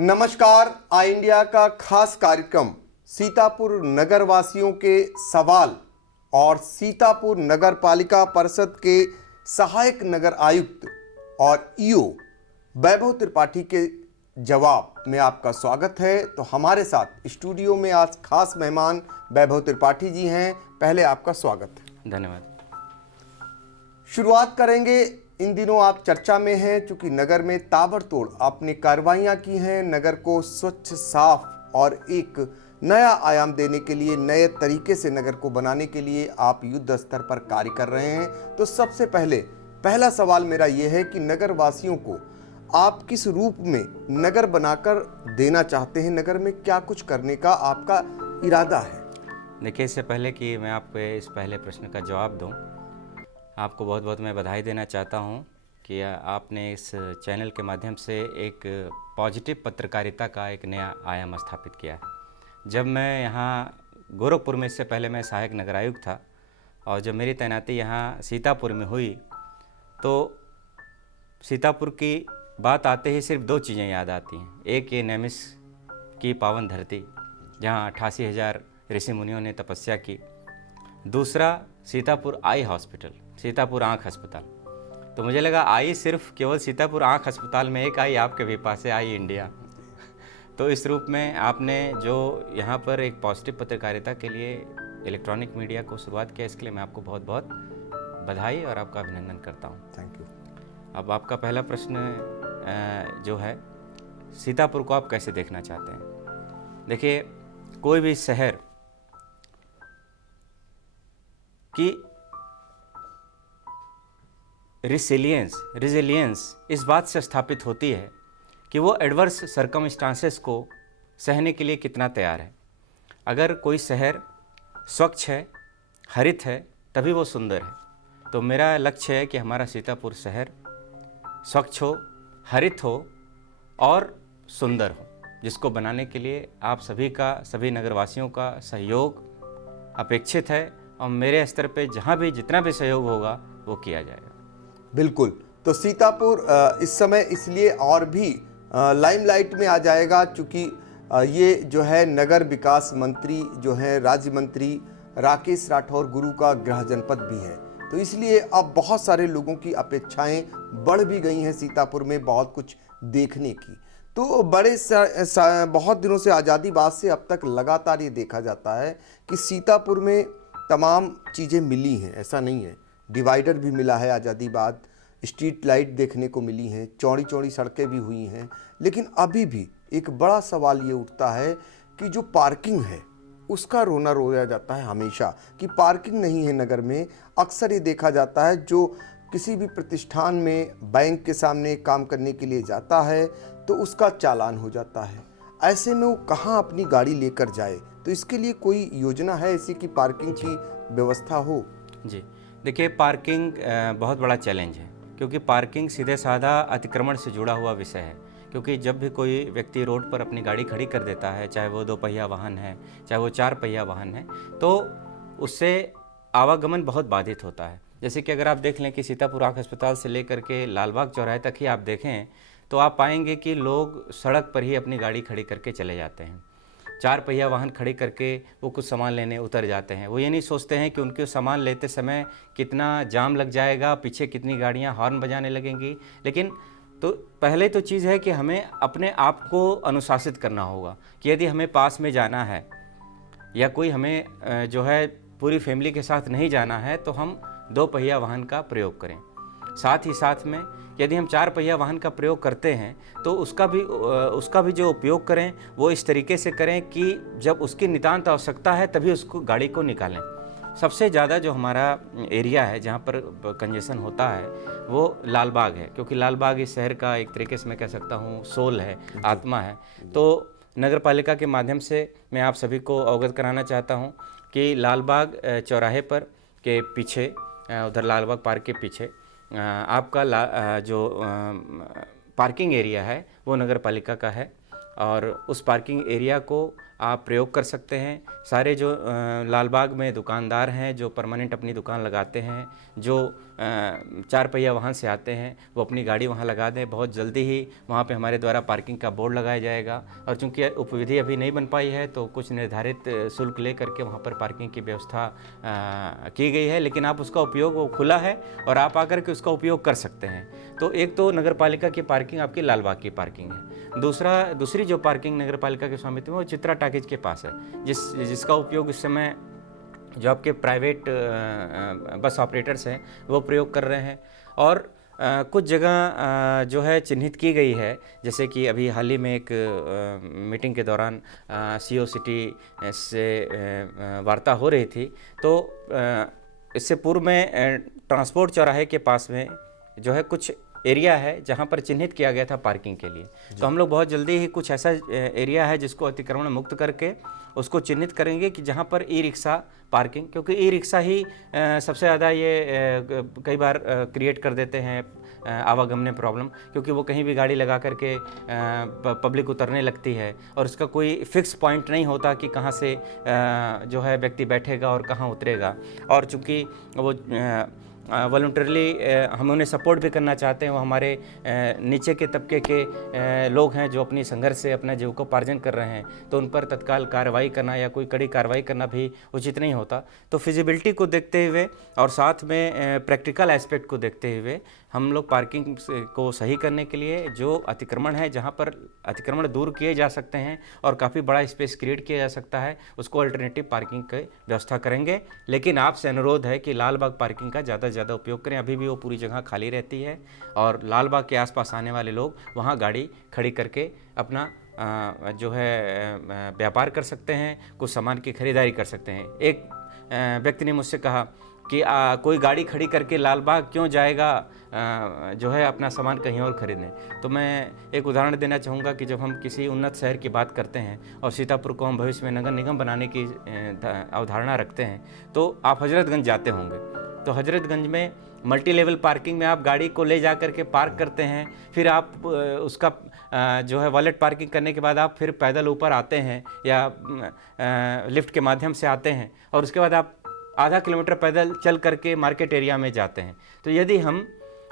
नमस्कार। आई इंडिया का खास कार्यक्रम सीतापुर नगर वासियों के सवाल और सीतापुर नगर पालिका परिषद के सहायक नगर आयुक्त और ईओ वैभव त्रिपाठी के जवाब में आपका स्वागत है। तो हमारे साथ स्टूडियो में आज खास मेहमान वैभव त्रिपाठी जी हैं। पहले आपका स्वागत है। धन्यवाद। शुरुआत करेंगे, इन दिनों आप चर्चा में हैं क्योंकि नगर में ताबड़तोड़ आपने कार्रवाइयां की हैं। नगर को स्वच्छ, साफ और एक नया आयाम देने के लिए, नए तरीके से नगर को बनाने के लिए आप युद्ध स्तर पर कार्य कर रहे हैं। तो सबसे पहला सवाल मेरा यह है कि नगर वासियों को आप किस रूप में नगर बनाकर देना चाहते हैं? नगर में क्या कुछ करने का आपका इरादा है? देखिए, इससे पहले कि मैं आपको इस पहले प्रश्न का जवाब दूं, आपको बहुत बहुत मैं बधाई देना चाहता हूं कि आपने इस चैनल के माध्यम से एक पॉजिटिव पत्रकारिता का एक नया आयाम स्थापित किया है। जब मैं यहाँ गोरखपुर में, इससे पहले मैं सहायक नगर आयुक्त था, और जब मेरी तैनाती यहाँ सीतापुर में हुई तो सीतापुर की बात आते ही सिर्फ दो चीज़ें याद आती हैं। एक, ये नैमिष की पावन धरती जहाँ 88,000 ऋषि मुनियों ने तपस्या की। दूसरा, सीतापुर आई हॉस्पिटल, सीतापुर आँख अस्पताल। तो मुझे लगा आई सिर्फ केवल सीतापुर आँख अस्पताल में एक आई, आपके भी पास है आई इंडिया। तो इस रूप में आपने जो यहाँ पर एक पॉजिटिव पत्रकारिता के लिए इलेक्ट्रॉनिक मीडिया को शुरुआत किया, इसके लिए मैं आपको बहुत बहुत बधाई और आपका अभिनंदन करता हूँ। Thank you. अब आपका पहला प्रश्न जो है, सीतापुर को आप कैसे देखना चाहते हैं? देखिए, कोई भी शहर की रिजिलियंस इस बात से स्थापित होती है कि वो एडवर्स सर्कमस्टांसेस को सहने के लिए कितना तैयार है। अगर कोई शहर स्वच्छ है, हरित है, तभी वो सुंदर है। तो मेरा लक्ष्य है कि हमारा सीतापुर शहर स्वच्छ हो, हरित हो और सुंदर हो, जिसको बनाने के लिए आप सभी नगरवासियों का सहयोग अपेक्षित है, और मेरे स्तर पे जहाँ भी जितना भी सहयोग होगा वो किया जाएगा। बिल्कुल। तो सीतापुर इस समय इसलिए और भी लाइमलाइट में आ जाएगा क्योंकि ये जो है नगर विकास मंत्री जो है राज्य मंत्री राकेश राठौर गुरु का गृह जनपद भी है। तो इसलिए अब बहुत सारे लोगों की अपेक्षाएं बढ़ भी गई हैं सीतापुर में बहुत कुछ देखने की। तो बहुत दिनों से, आज़ादी बाद से अब तक लगातार ये देखा जाता है कि सीतापुर में तमाम चीज़ें मिली हैं, ऐसा नहीं है। डिवाइडर भी मिला है आज़ादी बाद, स्ट्रीट लाइट देखने को मिली हैं, चौड़ी चौड़ी सड़कें भी हुई हैं। लेकिन अभी भी एक बड़ा सवाल ये उठता है कि जो पार्किंग है उसका रोना रोया जाता है हमेशा कि पार्किंग नहीं है नगर में। अक्सर ये देखा जाता है जो किसी भी प्रतिष्ठान में बैंक के सामने काम करने के लिए जाता है तो उसका चालान हो जाता है। ऐसे में वो कहाँ अपनी गाड़ी लेकर जाए? तो इसके लिए कोई योजना है ऐसी कि पार्किंग की व्यवस्था हो? जी देखिए, पार्किंग बहुत बड़ा चैलेंज है, क्योंकि पार्किंग सीधे साधा अतिक्रमण से जुड़ा हुआ विषय है। क्योंकि जब भी कोई व्यक्ति रोड पर अपनी गाड़ी खड़ी कर देता है, चाहे वो 2 पहिया वाहन है, चाहे वो 4 पहिया वाहन है, तो उससे आवागमन बहुत बाधित होता है। जैसे कि अगर आप देख लें कि सीतापुर आँख अस्पताल से लेकर के लालबाग चौराहे तक ही आप देखें तो आप पाएंगे कि लोग सड़क पर ही अपनी गाड़ी खड़ी करके चले जाते हैं। 4 पहिया वाहन खड़ी करके वो कुछ सामान लेने उतर जाते हैं। वो ये नहीं सोचते हैं कि उनके सामान लेते समय कितना जाम लग जाएगा, पीछे कितनी गाड़ियां हॉर्न बजाने लगेंगी। लेकिन तो पहले तो चीज़ है कि हमें अपने आप को अनुशासित करना होगा कि यदि हमें पास में जाना है या कोई हमें जो है पूरी फैमिली के साथ नहीं जाना है तो हम 2 पहिया वाहन का प्रयोग करें। साथ ही साथ में यदि हम 4 पहिया वाहन का प्रयोग करते हैं तो उसका भी जो उपयोग करें वो इस तरीके से करें कि जब उसकी नितांत आवश्यकता है तभी उसको गाड़ी को निकालें। सबसे ज़्यादा जो हमारा एरिया है जहाँ पर कंजेशन होता है वो लालबाग है, क्योंकि लालबाग इस शहर का एक तरीके से मैं कह सकता हूँ सोल है, आत्मा है। तो नगर पालिका के माध्यम से मैं आप सभी को अवगत कराना चाहता हूँ कि लालबाग चौराहे पर के पीछे, उधर लालबाग पार्क के पीछे आपका जो पार्किंग एरिया है वो नगर पालिका का है, और उस पार्किंग एरिया को आप प्रयोग कर सकते हैं। सारे जो लाल बाग में दुकानदार हैं जो परमानेंट अपनी दुकान लगाते हैं, जो 4 पहिया वाहन से आते हैं, वो अपनी गाड़ी वहाँ लगा दें। बहुत जल्दी ही वहाँ पे हमारे द्वारा पार्किंग का बोर्ड लगाया जाएगा, और चूंकि उपविधि अभी नहीं बन पाई है तो कुछ निर्धारित शुल्क ले करके वहाँ पर पार्किंग की व्यवस्था की गई है। लेकिन आप उसका उपयोग, वो खुला है और आप आकर के उसका उपयोग कर सकते हैं। तो एक तो नगर पालिका की पार्किंग आपकी लाल बाग की पार्किंग है। दूसरी जो पार्किंग नगर पालिका के स्वामित्व में वो चित्रा टाकीज के पास है, जिसका उपयोग इस समय जो आपके प्राइवेट बस ऑपरेटर्स हैं वो प्रयोग कर रहे हैं। और कुछ जगह जो है चिन्हित की गई है, जैसे कि अभी हाल ही में एक मीटिंग के दौरान सीओ सिटी से वार्ता हो रही थी। तो इससे पूर्व में ट्रांसपोर्ट चौराहे के पास में जो है कुछ एरिया है जहाँ पर चिन्हित किया गया था पार्किंग के लिए। तो हम लोग बहुत जल्दी ही कुछ ऐसा एरिया है जिसको अतिक्रमण मुक्त करके उसको चिन्हित करेंगे कि जहाँ पर ई रिक्शा पार्किंग, क्योंकि ई रिक्शा ही सबसे ज़्यादा ये कई बार क्रिएट कर देते हैं आवागमन प्रॉब्लम, क्योंकि वो कहीं भी गाड़ी लगा करके पब्लिक उतरने लगती है और उसका कोई फिक्स पॉइंट नहीं होता कि कहाँ से जो है व्यक्ति बैठेगा और कहाँ उतरेगा। और चूँकि वो वॉलंटरली हम उन्हें सपोर्ट भी करना चाहते हैं, वो हमारे नीचे के तबके के लोग हैं जो अपनी संघर्ष से अपना जीविकोपार्जन कर रहे हैं, तो उन पर तत्काल कार्रवाई करना या कोई कड़ी कार्रवाई करना भी उचित नहीं होता। तो फिजिबिलिटी को देखते हुए और साथ में प्रैक्टिकल एस्पेक्ट को देखते हुए हम लोग पार्किंग को सही करने के लिए जो अतिक्रमण है, जहाँ पर अतिक्रमण दूर किए जा सकते हैं और काफ़ी बड़ा स्पेस क्रिएट किया जा सकता है, उसको अल्टरनेटिव पार्किंग की व्यवस्था करेंगे। लेकिन आपसे अनुरोध है कि लाल बाग पार्किंग का ज़्यादा से ज़्यादा उपयोग करें। अभी भी वो पूरी जगह खाली रहती है और लाल बाग के आसपास आने वाले लोग वहाँ गाड़ी खड़ी करके अपना जो है व्यापार कर सकते हैं, कुछ सामान की खरीदारी कर सकते हैं। एक व्यक्ति ने मुझसे कहा कि कोई गाड़ी खड़ी करके लाल बाग क्यों जाएगा जो है अपना सामान कहीं और खरीदने। तो मैं एक उदाहरण देना चाहूँगा कि जब हम किसी उन्नत शहर की बात करते हैं और सीतापुर को हम भविष्य में नगर निगम बनाने की अवधारणा रखते हैं, तो आप हजरतगंज जाते होंगे। तो हजरतगंज में मल्टी लेवल पार्किंग में आप गाड़ी को ले जा करके पार्क करते हैं, फिर आप उसका जो है वॉलेट पार्किंग करने के बाद आप फिर पैदल ऊपर आते हैं या लिफ्ट के माध्यम से आते हैं, और उसके बाद आप आधा किलोमीटर पैदल चल करके मार्केट एरिया में जाते हैं। तो यदि हम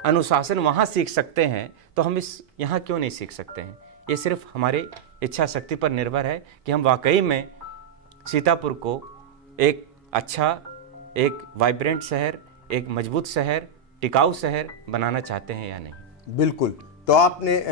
अनुशासन वहाँ सीख सकते हैं तो हम यहाँ क्यों नहीं सीख सकते हैं। ये सिर्फ हमारी इच्छा शक्ति पर निर्भर है कि हम वाकई में सीतापुर को एक अच्छा, एक वाइब्रेंट शहर, एक मजबूत शहर, टिकाऊ शहर बनाना चाहते हैं या नहीं। बिल्कुल। तो आपने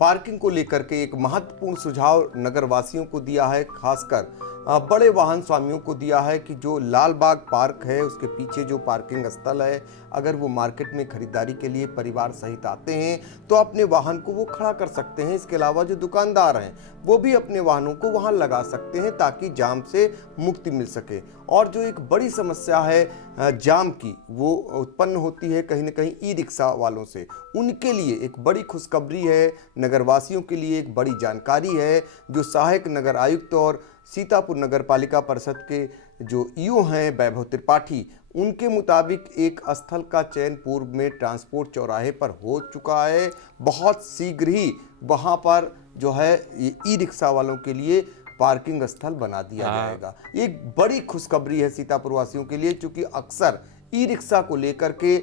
पार्किंग को लेकर के एक महत्वपूर्ण सुझाव नगरवासियों को दिया है, खासकर बड़े वाहन स्वामियों को दिया है कि जो लाल बाग पार्क है उसके पीछे जो पार्किंग स्थल है, अगर वो मार्केट में खरीदारी के लिए परिवार सहित आते हैं तो अपने वाहन को वो खड़ा कर सकते हैं। इसके अलावा जो दुकानदार हैं वो भी अपने वाहनों को वहाँ लगा सकते हैं ताकि जाम से मुक्ति मिल सके। और जो एक बड़ी समस्या है जाम की, वो उत्पन्न होती है कहीं ना कहीं ई रिक्शा वालों से। उनके लिए एक बड़ी खुशखबरी है, नगरवासियों के लिए एक बड़ी जानकारी है। जो सहायक नगर आयुक्त और सीतापुर नगर पालिका परिषद के जो ईओ हैं वैभव त्रिपाठी, उनके मुताबिक एक स्थल का चयन पूर्व में ट्रांसपोर्ट चौराहे पर हो चुका है। बहुत शीघ्र ही वहाँ पर जो है ये ई रिक्शा वालों के लिए पार्किंग स्थल बना दिया जाएगा। एक बड़ी खुशखबरी है सीतापुर वासियों के लिए, क्योंकि अक्सर ई रिक्शा को लेकर के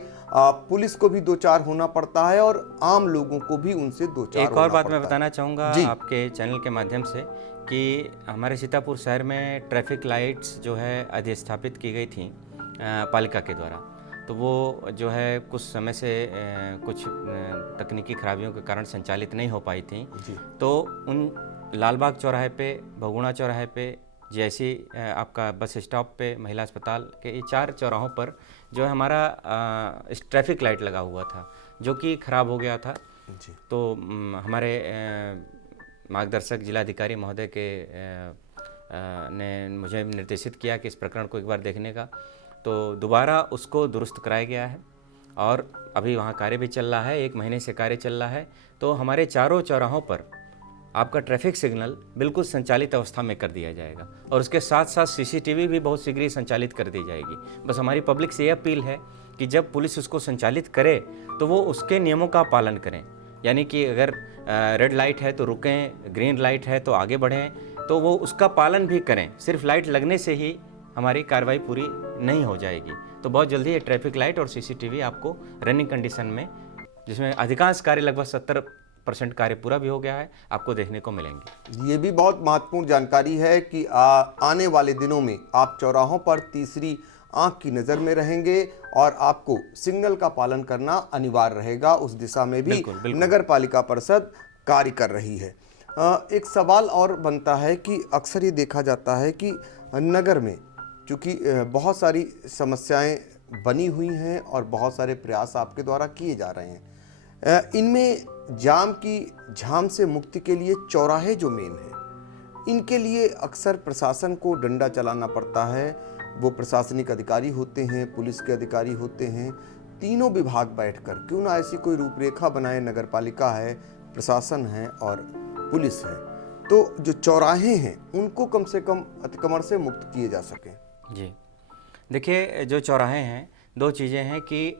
पुलिस को भी दो चार होना पड़ता है और आम लोगों को भी उनसे दो चार एक और बात मैं बताना चाहूँगा आपके चैनल के माध्यम से कि हमारे सीतापुर शहर में ट्रैफिक लाइट्स जो है अधिस्थापित की गई थी पालिका के द्वारा। तो वो जो है कुछ समय से कुछ तकनीकी खराबियों के कारण संचालित नहीं हो पाई थी। तो उन लालबाग चौराहे पे, भगुणा चौराहे पे, जैसे आपका बस स्टॉप पे, महिला अस्पताल के, ये 4 चौराहों पर जो है हमारा ट्रैफिक लाइट लगा हुआ था जो कि ख़राब हो गया था। तो हमारे मार्गदर्शक जिलाधिकारी महोदय के ने मुझे निर्देशित किया कि इस प्रकरण को एक बार देखने का। तो दोबारा उसको दुरुस्त कराया गया है और अभी वहाँ कार्य भी चल रहा है, 1 महीने से कार्य चल रहा है। तो हमारे चारों चौराहों पर आपका ट्रैफिक सिग्नल बिल्कुल संचालित अवस्था में कर दिया जाएगा और उसके साथ साथ सीसीटीवी भी बहुत शीघ्र ही संचालित कर दी जाएगी। बस हमारी पब्लिक से ये अपील है कि जब पुलिस उसको संचालित करे तो वो उसके नियमों का पालन करें। यानी कि अगर रेड लाइट है तो रुकें, ग्रीन लाइट है तो आगे बढ़ें, तो वो उसका पालन भी करें। सिर्फ लाइट लगने से ही हमारी कार्रवाई पूरी नहीं हो जाएगी। तो बहुत जल्दी ये ट्रैफिक लाइट और सीसीटीवी आपको रनिंग कंडीशन में, जिसमें अधिकांश कार्य लगभग 70% कार्य पूरा भी हो गया है, आपको देखने को मिलेंगे। ये भी बहुत महत्वपूर्ण जानकारी है कि आने वाले दिनों में आप चौराहों पर तीसरी आंख की नज़र में रहेंगे और आपको सिग्नल का पालन करना अनिवार्य रहेगा। उस दिशा में भी बिल्कुल। नगर पालिका परिषद कार्य कर रही है। एक सवाल और बनता है कि अक्सर ये देखा जाता है कि नगर में चूँकि बहुत सारी समस्याएं बनी हुई हैं और बहुत सारे प्रयास आपके द्वारा किए जा रहे हैं, इनमें जाम की झाम से मुक्ति के लिए चौराहे जो मेन हैं, इनके लिए अक्सर प्रशासन को डंडा चलाना पड़ता है। वो प्रशासनिक अधिकारी होते हैं, पुलिस के अधिकारी होते हैं, तीनों विभाग बैठकर क्यों ना ऐसी कोई रूपरेखा बनाए, नगर पालिका है, प्रशासन है और पुलिस है, तो जो चौराहे हैं उनको कम से कम अतिक्रमण से मुक्त किए जा सकें। जी देखिए, जो चौराहे हैं, दो चीज़ें हैं कि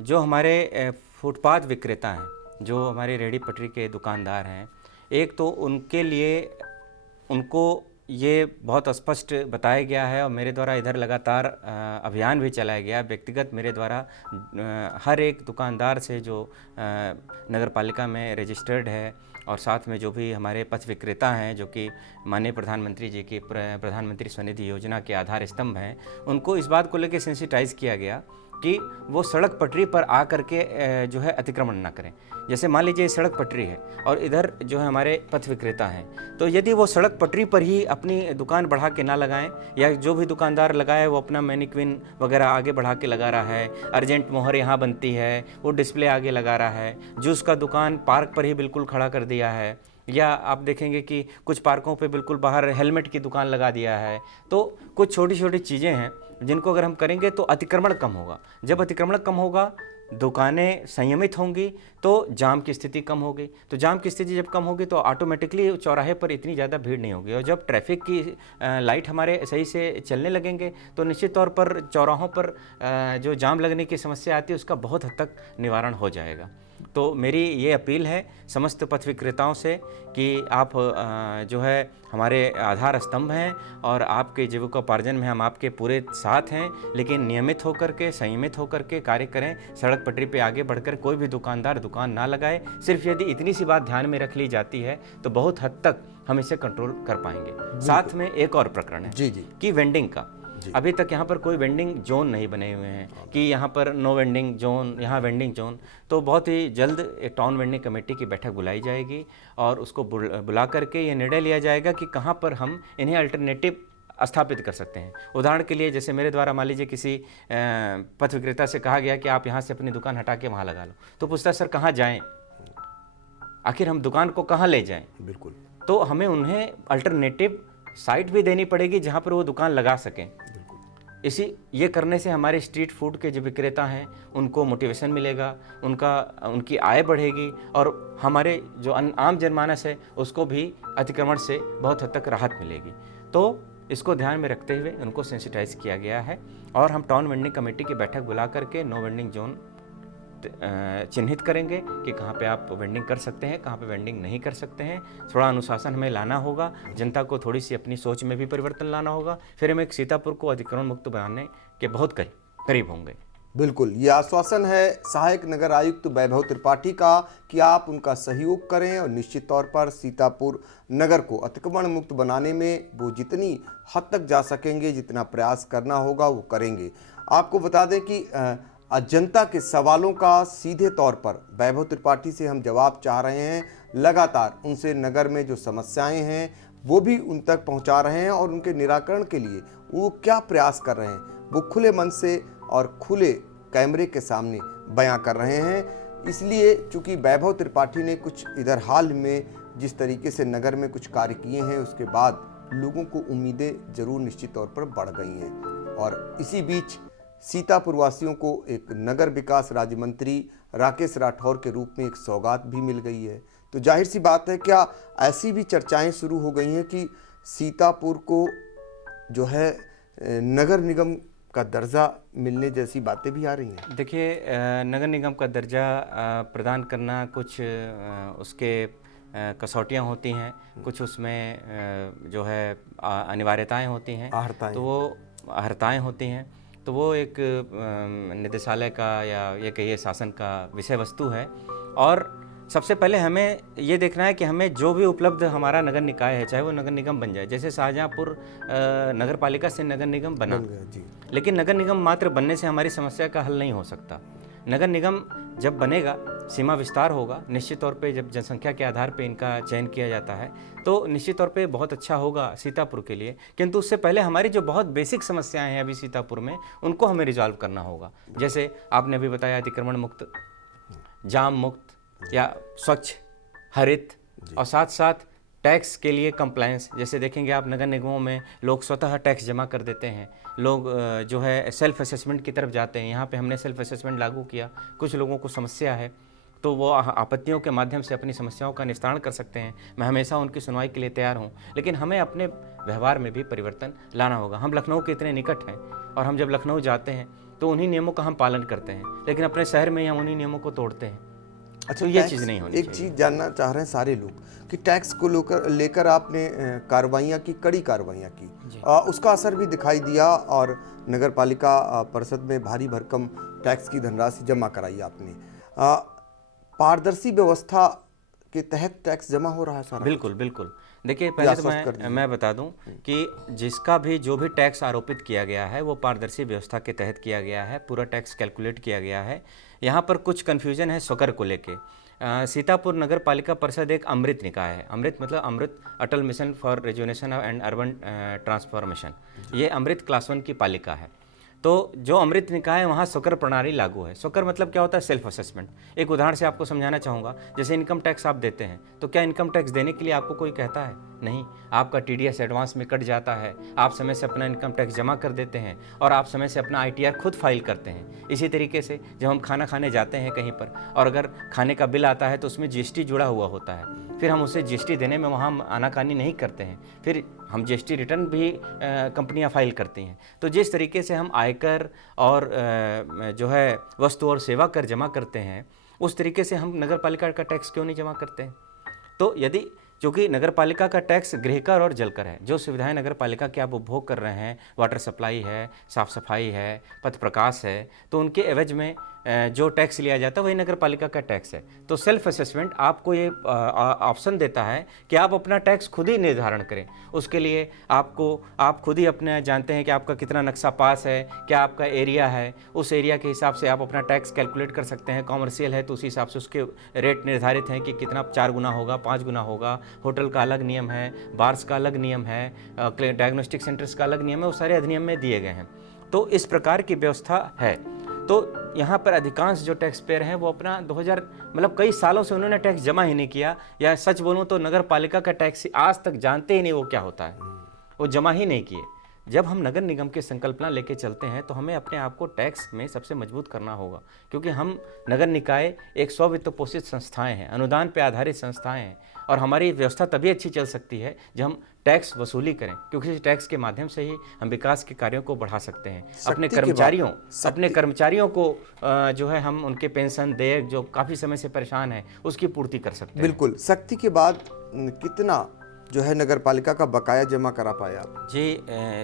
जो हमारे फुटपाथ विक्रेता हैं, जो हमारे रेहड़ी पटरी के दुकानदार हैं, एक तो उनके लिए उनको ये बहुत स्पष्ट बताया गया है और मेरे द्वारा इधर लगातार अभियान भी चलाया गया। व्यक्तिगत मेरे द्वारा हर एक दुकानदार से जो नगर पालिका में रजिस्टर्ड है और साथ में जो भी हमारे पथ विक्रेता हैं, जो कि माननीय प्रधानमंत्री जी की प्रधानमंत्री स्वनिधि योजना के आधार स्तंभ हैं, उनको इस बात को लेकर सेंसिटाइज़ किया गया कि वो सड़क पटरी पर आ करके जो है अतिक्रमण ना करें। जैसे मान लीजिए सड़क पटरी है और इधर जो है हमारे पथ विक्रेता हैं, तो यदि वो सड़क पटरी पर ही अपनी दुकान बढ़ा के ना लगाएं, या जो भी दुकानदार लगाए वो अपना मैनिक्विन वगैरह आगे बढ़ा के लगा रहा है, अर्जेंट मोहर यहाँ बनती है, वो डिस्प्ले आगे लगा रहा है, जूस का दुकान पार्क पर ही बिल्कुल खड़ा कर दिया है, या आप देखेंगे कि कुछ पार्कों पे बिल्कुल बाहर हेलमेट की दुकान लगा दिया है। तो कुछ छोटी छोटी चीज़ें हैं जिनको अगर हम करेंगे तो अतिक्रमण कम होगा। जब अतिक्रमण कम होगा, दुकानें संयमित होंगी, तो जाम की स्थिति कम होगी। तो जाम की स्थिति जब कम होगी तो ऑटोमेटिकली चौराहे पर इतनी ज़्यादा भीड़ नहीं होगी। और जब ट्रैफिक की लाइट हमारे सही से चलने लगेंगे तो निश्चित तौर पर चौराहों पर जो जाम लगने की समस्या आती है उसका बहुत हद तक निवारण हो जाएगा। तो मेरी ये अपील है समस्त पथ विक्रेताओं से कि आप जो है हमारे आधार स्तंभ हैं और आपके जीविकोपार्जन में हम आपके पूरे साथ हैं, लेकिन नियमित होकर के, संयमित होकर के कार्य करें। सड़क पटरी पे आगे बढ़कर कोई भी दुकानदार दुकान ना लगाए। सिर्फ यदि इतनी सी बात ध्यान में रख ली जाती है तो बहुत हद तक हम इसे कंट्रोल कर पाएंगे। साथ में एक और प्रकरण है कि वेंडिंग का। अभी तक यहाँ पर कोई वेंडिंग जोन नहीं बने हुए हैं कि यहाँ पर नो वेंडिंग जोन, यहाँ वेंडिंग जोन। तो बहुत ही जल्द एक टाउन वेंडिंग कमेटी की बैठक बुलाई जाएगी और उसको बुला करके ये निर्णय लिया जाएगा कि कहाँ पर हम इन्हें अल्टरनेटिव स्थापित कर सकते हैं। उदाहरण के लिए जैसे मेरे द्वारा मान लीजिए किसी पथ विक्रेता से कहा गया कि आप यहाँ से अपनी दुकान हटा के वहाँ लगा लो, तो पूछता सर कहाँ जाएँ, आखिर हम दुकान को कहाँ ले जाएँ। बिल्कुल। तो हमें उन्हें अल्टरनेटिव साइट भी देनी पड़ेगी जहाँ पर वो दुकान लगा सकें। ये करने से हमारे स्ट्रीट फूड के जो विक्रेता हैं उनको मोटिवेशन मिलेगा, उनकी आय बढ़ेगी और हमारे जो आम जनमानस है उसको भी अतिक्रमण से बहुत हद तक राहत मिलेगी। तो इसको ध्यान में रखते हुए उनको सेंसिटाइज किया गया है और हम टाउन वेंडिंग कमेटी की बैठक बुला करके नो वेंडिंग जोन चिन्हित करेंगे कि कहाँ पे आप वेंडिंग कर सकते हैं, कहाँ पे वेंडिंग नहीं कर सकते हैं। थोड़ा अनुशासन हमें लाना होगा, जनता को थोड़ी सी अपनी सोच में भी परिवर्तन लाना होगा, फिर हम एक सीतापुर को अतिक्रमण मुक्त बनाने के बहुत करीब होंगे। बिल्कुल, ये आश्वासन है सहायक नगर आयुक्त वैभव त्रिपाठी का कि आप उनका सहयोग करें और निश्चित तौर पर सीतापुर नगर को अतिक्रमण मुक्त बनाने में वो जितनी हद तक जा सकेंगे, जितना प्रयास करना होगा वो करेंगे। आपको बता दें कि जनता के सवालों का सीधे तौर पर वैभव त्रिपाठी से हम जवाब चाह रहे हैं। लगातार उनसे नगर में जो समस्याएं हैं वो भी उन तक पहुंचा रहे हैं और उनके निराकरण के लिए वो क्या प्रयास कर रहे हैं वो खुले मन से और खुले कैमरे के सामने बयां कर रहे हैं। इसलिए चूंकि वैभव त्रिपाठी ने कुछ इधर हाल में जिस तरीके से नगर में कुछ कार्य किए हैं उसके बाद लोगों को उम्मीदें जरूर निश्चित तौर पर बढ़ गई हैं। और इसी बीच सीतापुर वासियों को एक नगर विकास राज्य मंत्री राकेश राठौर के रूप में एक सौगात भी मिल गई है। तो जाहिर सी बात है, क्या ऐसी भी चर्चाएं शुरू हो गई हैं कि सीतापुर को जो है नगर निगम का दर्जा मिलने जैसी बातें भी आ रही हैं? देखिए, नगर निगम का दर्जा प्रदान करना कुछ उसके कसौटियाँ होती हैं, कुछ उसमें जो है अनिवार्यताएं होती हैं, आहर्ताएं। तो वो आहर्ताएं होती हैं, तो वो एक निदेशालय का या ये कहिए शासन का विषय वस्तु है। और सबसे पहले हमें ये देखना है कि हमें जो भी उपलब्ध हमारा नगर निकाय है, चाहे वो नगर निगम बन जाए, जैसे शाहजहाँपुर नगर पालिका से नगर निगम बना, बन गया जी। लेकिन नगर निगम मात्र बनने से हमारी समस्या का हल नहीं हो सकता। नगर निगम जब बनेगा, सीमा विस्तार होगा, निश्चित तौर पे जब जनसंख्या के आधार पे इनका चयन किया जाता है तो निश्चित तौर पे बहुत अच्छा होगा सीतापुर के लिए। किंतु उससे पहले हमारी जो बहुत बेसिक समस्याएं हैं अभी सीतापुर में, उनको हमें रिजॉल्व करना होगा। जैसे आपने अभी बताया, अतिक्रमण मुक्त, जाम मुक्त या स्वच्छ, हरित, और साथ साथ टैक्स के लिए कंप्लायंस। जैसे देखेंगे आप नगर निगमों में लोग स्वतः टैक्स जमा कर देते हैं, लोग जो है सेल्फ असेसमेंट की तरफ जाते हैं। यहाँ पे हमने सेल्फ असेसमेंट लागू किया, कुछ लोगों को समस्या है तो वो आपत्तियों के माध्यम से अपनी समस्याओं का निस्तारण कर सकते हैं। मैं हमेशा उनकी सुनवाई के लिए तैयार हूँ, लेकिन हमें अपने व्यवहार में भी परिवर्तन लाना होगा। हम लखनऊ के इतने निकट हैं और हम जब लखनऊ जाते हैं तो उन्हीं नियमों का हम पालन करते हैं, लेकिन अपने शहर में ही हम उन्हीं नियमों को तोड़ते हैं। अच्छा, तो ये चीज़ नहीं होनी एक चाहिए। चीज़ जानना चाह रहे हैं सारे लोग कि टैक्स को लेकर आपने कार्रवाइयाँ की, कड़ी कार्रवाइयाँ की, उसका असर भी दिखाई दिया और नगर पालिका परिषद में भारी भरकम टैक्स की धनराशि जमा कराई आपने। पारदर्शी व्यवस्था के तहत टैक्स जमा हो रहा है सारा? बिल्कुल बिल्कुल। देखिए, पहले तो मैं बता दूं कि जिसका भी जो भी टैक्स आरोपित किया गया है वो पारदर्शी व्यवस्था के तहत किया गया है, पूरा टैक्स कैलकुलेट किया गया है। यहाँ पर कुछ कन्फ्यूजन है स्वकर को लेके। सीतापुर नगर पालिका परिषद एक अमृत निकाय है। अमृत मतलब Amrut Atal mission for rejuvenation and urban transformation. ये अमृत क्लास 1 की पालिका है। तो जो अमृत निकाय है वहाँ स्वकर प्रणाली लागू है। स्वकर मतलब क्या होता है? Self assessment. एक उदाहरण से आपको समझाना चाहूँगा। जैसे इनकम टैक्स आप देते हैं तो क्या इनकम टैक्स देने के लिए आपको कोई कहता है? नहीं। आपका TDS एडवांस में कट जाता है, आप समय से अपना इनकम टैक्स जमा कर देते हैं और आप समय से अपना ITR खुद फाइल करते हैं। इसी तरीके से जब हम खाना खाने जाते हैं कहीं पर और अगर खाने का बिल आता है तो उसमें GST जुड़ा हुआ होता है, फिर हम उसे GST देने में वहाँ आनाकानी नहीं करते हैं, फिर हम GST रिटर्न भी कंपनियां फाइल करती हैं। तो जिस तरीके से हम आयकर और जो है वस्तु और सेवा कर जमा करते हैं, उस तरीके से हम नगर पालिका का टैक्स क्यों नहीं जमा करते हैं? तो यदि क्योंकि नगर पालिका का टैक्स गृहकर और जलकर है, जो सुविधाएं नगर पालिका के आप उपभोग कर रहे हैं, वाटर सप्लाई है, साफ सफाई है, पथ प्रकाश है, तो उनके एवज में जो टैक्स लिया जाता है वही नगर पालिका का टैक्स है। तो सेल्फ असेसमेंट आपको ये ऑप्शन देता है कि आप अपना टैक्स खुद ही निर्धारण करें। उसके लिए आप खुद ही अपने जानते हैं कि आपका कितना नक्शा पास है, क्या आपका एरिया है, उस एरिया के हिसाब से आप अपना टैक्स कैलकुलेट कर सकते हैं। कॉमर्शियल है तो उसी हिसाब से उसके रेट निर्धारित हैं कि कितना 4 गुना होगा, 5 गुना होगा। होटल का अलग नियम है, बार्स का अलग नियम है, डायग्नोस्टिक सेंटर्स का अलग नियम है, वो सारे अधिनियम में दिए गए हैं। तो इस प्रकार की व्यवस्था है। तो यहाँ पर अधिकांश जो टैक्स पेयर हैं वो अपना 2000 मतलब कई सालों से उन्होंने टैक्स जमा ही नहीं किया, या सच बोलूँ तो नगर पालिका का टैक्स आज तक जानते ही नहीं वो क्या होता है, वो जमा ही नहीं किए। जब हम नगर निगम की संकल्पना लेके चलते हैं तो हमें अपने आप को टैक्स में सबसे मजबूत करना होगा, क्योंकि हम नगर निकाय एक स्ववित्त पोषित संस्थाएं हैं, अनुदान पे आधारित संस्थाएं हैं, और हमारी व्यवस्था तभी अच्छी चल सकती है जब हम टैक्स वसूली करें, क्योंकि टैक्स के माध्यम से ही हम विकास के कार्यों को बढ़ा सकते हैं। अपने कर्मचारियों को जो है हम उनके पेंशन देय जो काफ़ी समय से परेशान है उसकी पूर्ति कर सकते हैं। बिल्कुल। शक्ति के बाद कितना जो है नगर पालिका का बकाया जमा करा पाया आप? जी,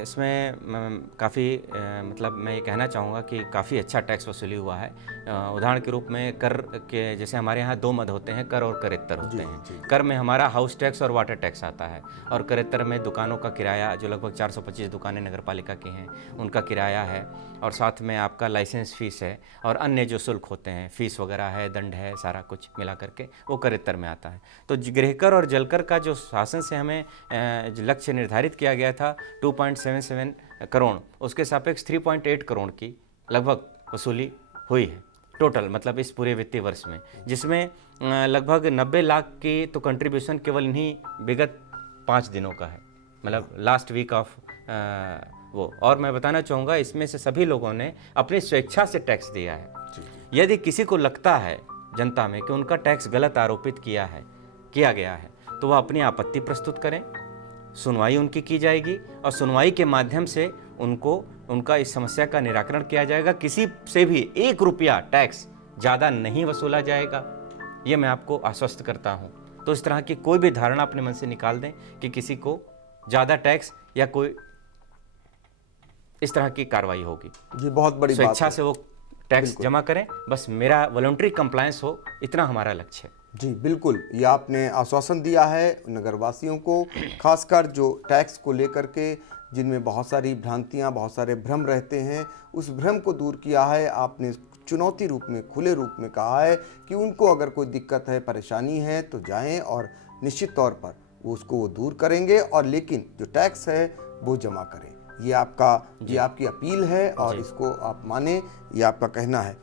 इसमें काफ़ी मतलब मैं ये कहना चाहूँगा कि काफ़ी अच्छा टैक्स वसूली हुआ है। उदाहरण के रूप में कर के, जैसे हमारे यहाँ 2 मद होते हैं, कर और करेत्तर होते हैं। कर में हमारा हाउस टैक्स और वाटर टैक्स आता है, और करेत्तर में दुकानों का किराया, जो लगभग 425 दुकानें नगर पालिका की हैं उनका किराया है, और साथ में आपका लाइसेंस फीस है और अन्य जो शुल्क होते हैं, फीस वगैरह है, दंड है, सारा कुछ मिला करके वो करेत्तर में आता है। तो गृहकर और जलकर का जो शासन से हमें लक्ष्य निर्धारित किया गया था 2.77 करोड़, उसके सापेक्ष 3.8 करोड़ की लगभग वसूली हुई है टोटल, मतलब इस पूरे वित्तीय वर्ष में, जिसमें लगभग 90 लाख की तो कंट्रीब्यूशन केवल इन्हीं विगत 5 दिनों का है, मतलब लास्ट वीक ऑफ वो। और मैं बताना चाहूँगा इसमें से सभी लोगों ने अपनी स्वेच्छा से टैक्स दिया है। यदि किसी को लगता है जनता में कि उनका टैक्स गलत आरोपित किया गया है तो वह अपनी आपत्ति प्रस्तुत करें, सुनवाई उनकी की जाएगी, और सुनवाई के माध्यम से उनका इस समस्या का निराकरण किया जाएगा। किसी से भी 1 रुपया टैक्स ज़्यादा नहीं वसूला जाएगा, ये मैं आपको आश्वस्त करता हूँ। तो इस तरह की कोई भी धारणा अपने मन से निकाल दें कि किसी को ज़्यादा टैक्स या कोई इस तरह की कार्रवाई होगी। ये बहुत बड़ी बात स्वेच्छा है। से वो टैक्स जमा करें, बस मेरा वॉलंटरी कंप्लायंस हो, इतना हमारा लक्ष्य है। जी बिल्कुल, ये आपने आश्वासन दिया है नगरवासियों को, खासकर जो टैक्स को लेकर के जिनमें बहुत सारी भ्रांतियां, बहुत सारे भ्रम रहते हैं, उस भ्रम को दूर किया है आपने। चुनौती रूप में, खुले रूप में कहा है कि उनको अगर कोई दिक्कत है, परेशानी है तो जाएं और निश्चित तौर पर वो उसको दूर करेंगे, और लेकिन जो टैक्स है वो जमा करें। ये आपकी अपील है और इसको आप माने, ये आपका कहना है।